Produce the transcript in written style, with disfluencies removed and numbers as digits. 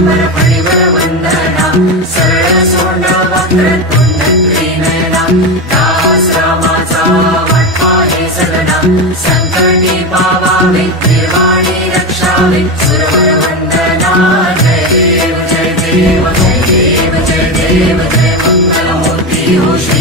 पीताम्बर परिवर वंदना सरळ सोंड वक्रतुंड त्रिनयना दास रामाचा वाटपाहे सदना संकटी पावावे निर्वाणी रक्षावे सुरवर वंदना जय देव जय देव जय देव जय देव जय मंगलमूर्ती हो श्री